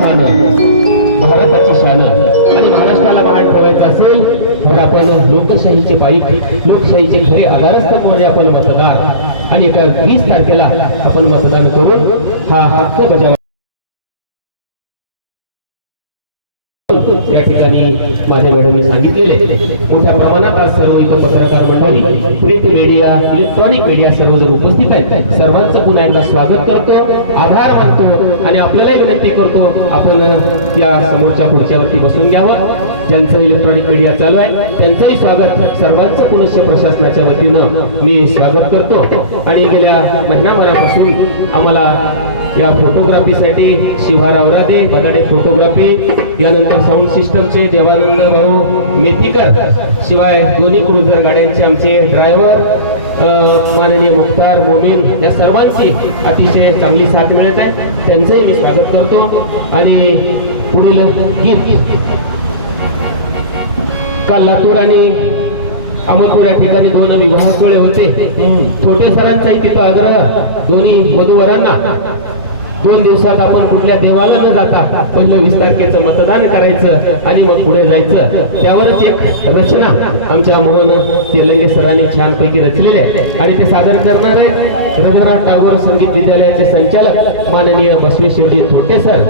मान्य भारताची शान आणि महाराष्ट्राला महान ठेवायचं असेल तर आपण लोकशाहीचे पाईप लोकशाहीचे खरे आधारस्तंभ म्हणजे आपण मतदार. आणि एका वीस तारखेला आपण मतदान करून हा हक्क बजाव. या ठिकाणी माझ्या मॅडमने सांगितलेले मोठ्या प्रमाणात आज सर्व इथं पत्रकार मंडळी प्रिंट मीडिया इलेक्ट्रॉनिक मीडिया सर्व सर्वजण उपस्थित आहेत. सर्वांचं पुन्हा एकदा स्वागत करतो आभार मानतो आणि आपल्यालाही विनंती करतो आपण या समोरच्या खुर्च्यावरती बसून घ्यावं. ज्यांचं इलेक्ट्रॉनिक मीडिया चालू आहे त्यांचंही स्वागत. सर्वांचं पुनश्च प्रशासनाच्या वतीनं मी स्वागत करतो. आणि गेल्या महिनाभरापासून आम्हाला या फोटोग्राफीसाठी शिवहाराव राधे बदाडे फोटोग्राफी यानंतर साऊंड सिस्टमचे देवानंद भाऊ मेथीकर शिवाय दोन्ही क्रुझर गाड्यांचे आमचे ड्रायव्हर माननीय मुख्तार मोमीन या सर्वांची अतिशय चांगली साथ मिळत आहे. त्यांचंही मी स्वागत करतो आणि पुढील गीत काल लातूर आणि अमोलपूर या ठिकाणी दोन विवाह सोहळे होते. छोटे सरांचाही तिथं आग्रह दोन्ही वधूवरांना दोन दिवसात आपण कुठल्या देवाला न जाता पहिलं वीस तारखेचं मतदान करायचं आणि मग पुढे जायचं. त्यावरच एक रचना आमच्या मोहन लगेच सरांनी छानपैकी रचलेली आहे. आणि ते सादर करणार आहे रवींद्रनाथ टागोर संगीत विद्यालयाचे संचालक माननीय बसवेश्वरजी थोटे सर.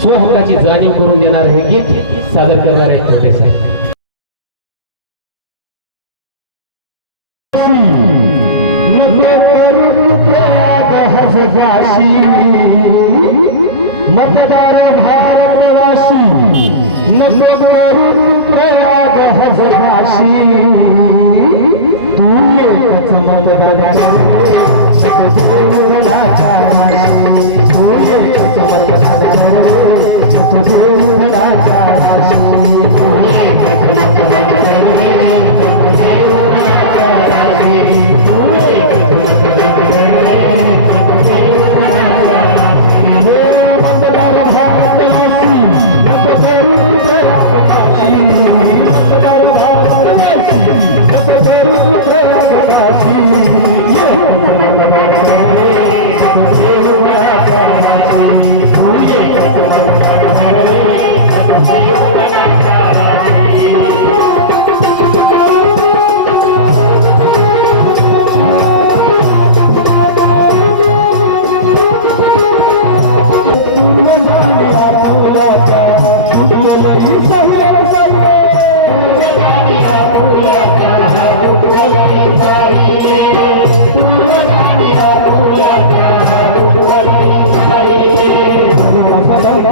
स्वहक्काची जाणीव करून देणार हे गीत सादर करणार आहेत थोटे सर. मतदार भारतवासी नको गोरू प्रयाग हजराशी तू एकच मतदान कर नको देवळाच्या राशी तू एकच मतदान भारतवासी मतदार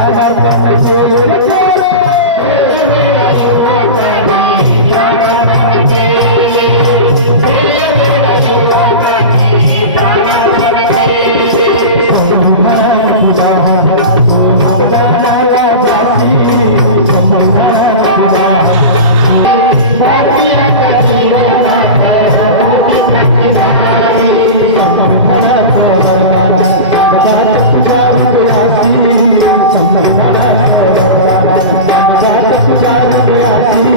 আমার जागर